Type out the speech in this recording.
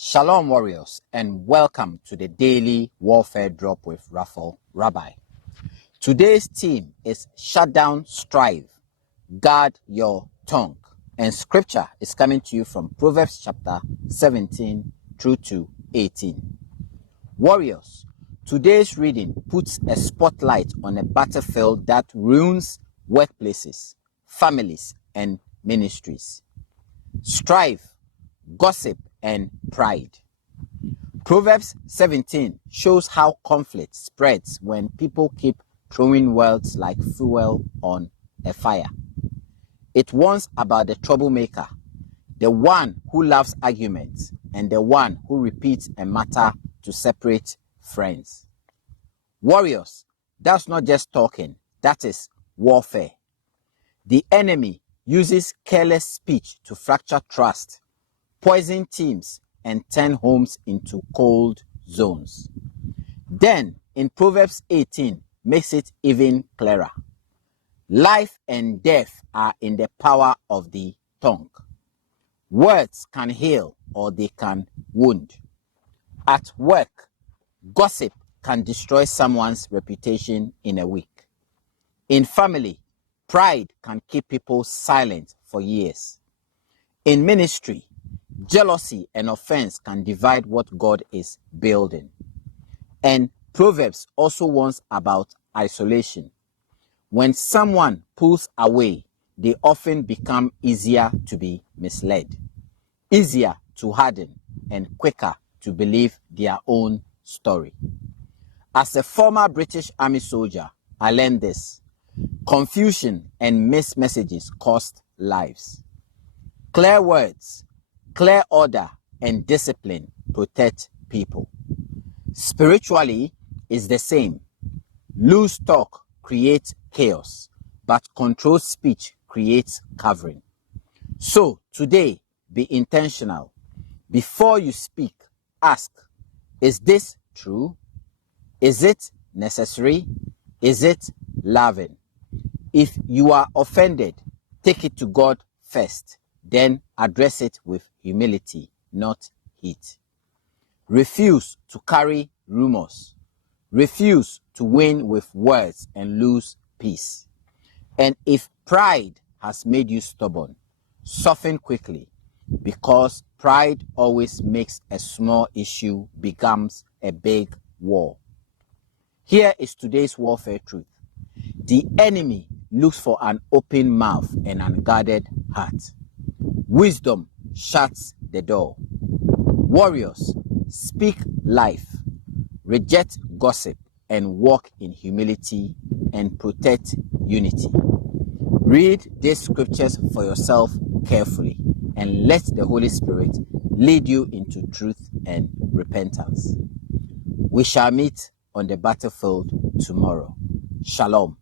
Shalom warriors, and welcome to the daily warfare drop with Raphael, Rabbi. Today's theme is shut down strife, guard your tongue. And scripture is coming to you from Proverbs chapter 17 through to 18. Warriors, today's reading puts a spotlight on a battlefield that ruins workplaces, families, and ministries. Strife, gossip, and pride. Proverbs 17 shows how conflict spreads when people keep throwing words like fuel on a fire. It warns about the troublemaker, the one who loves arguments, and the one who repeats a matter to separate friends. Warriors, that's not just talking, that is warfare. The enemy uses careless speech to fracture trust, poison teams, and turn homes into cold zones. Then, in Proverbs 18, makes it even clearer. Life and death are in the power of the tongue. Words can heal or they can wound. At work, gossip can destroy someone's reputation in a week. In family, pride can keep people silent for years. In ministry, jealousy and offense can divide what God is building. And Proverbs also warns about isolation. When someone pulls away, they often become easier to be misled, easier to harden, and quicker to believe their own story. As a former British Army soldier, I learned this. Confusion and missed messages cost lives. Clear words, clear order, and discipline protect people. Spiritually, it's the same. Loose talk creates chaos, but controlled speech creates covering. So, today, be intentional. Before you speak, ask, is this true? Is it necessary? Is it loving? If you are offended, take it to God first. Then address it with humility, not heat. Refuse to carry rumors. Refuse to win with words and lose peace. And if pride has made you stubborn, soften quickly, because pride always makes a small issue becomes a big war. Here is today's warfare truth. The enemy looks for an open mouth and unguarded heart. Wisdom shuts the door. Warriors, speak life, reject gossip, and walk in humility and protect unity. Read these scriptures for yourself carefully and let the Holy Spirit lead you into truth and repentance. We shall meet on the battlefield tomorrow. Shalom.